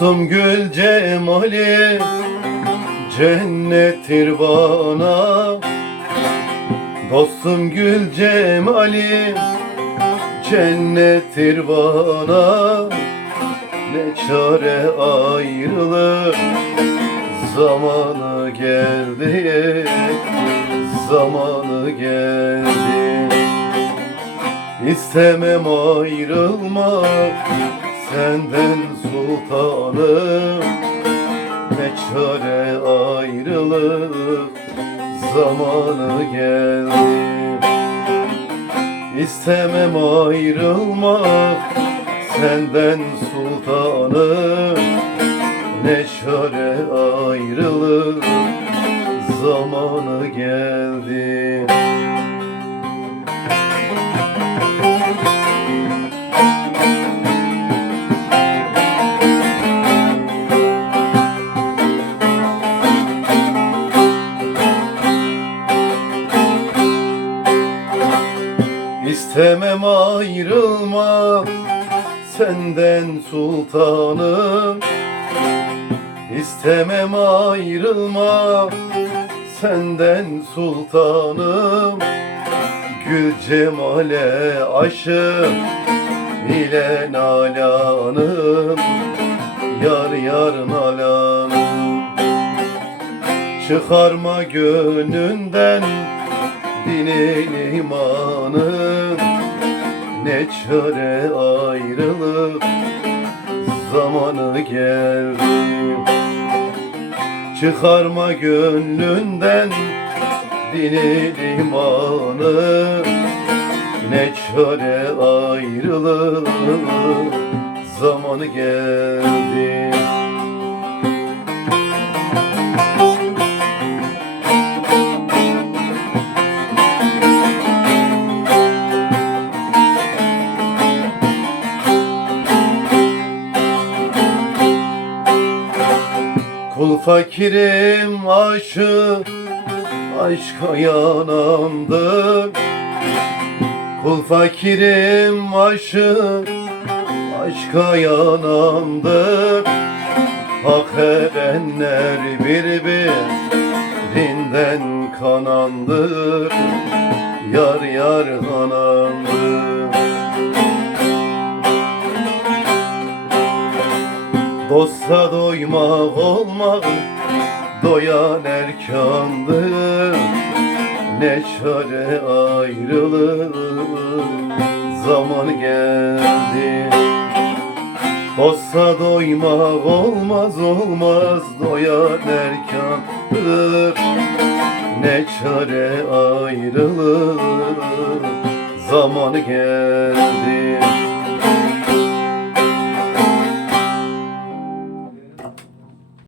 Dostum gül cemali cennettir bana. Dostum gül cemali cennettir bana. Ne çare ayrılık zamanı geldi Zamanı geldi. İstemem ayrılmak senden sultanım Ne çare ayrılık zamanı geldi. İstemem ayrılmak senden sultanım Ne çare ayrılık zamanı geldi İstemem ayrılmak senden sultanım. İstemem ayrılmak senden sultanım. Gül cemale aşık ile nalanım. Yar yar nalanım. Çıkarma gönlünden dinin imanın Ne çare ayrılık zamanı geldi Çıkarma gönlünden dinin imanın Ne çare ayrılık zamanı geldi Kul fakirim aşık aşka yanandır. Kul fakirim aşık aşka yanandır. Hak erenler birbirinden kanandır. Yar yar kanandır Dosta doymak olmak doyan erkandır. Ne çare ayrılık zaman geldi. Dosta doymak olmaz olmaz doyan erkandır. Ne çare ayrılık zaman geldi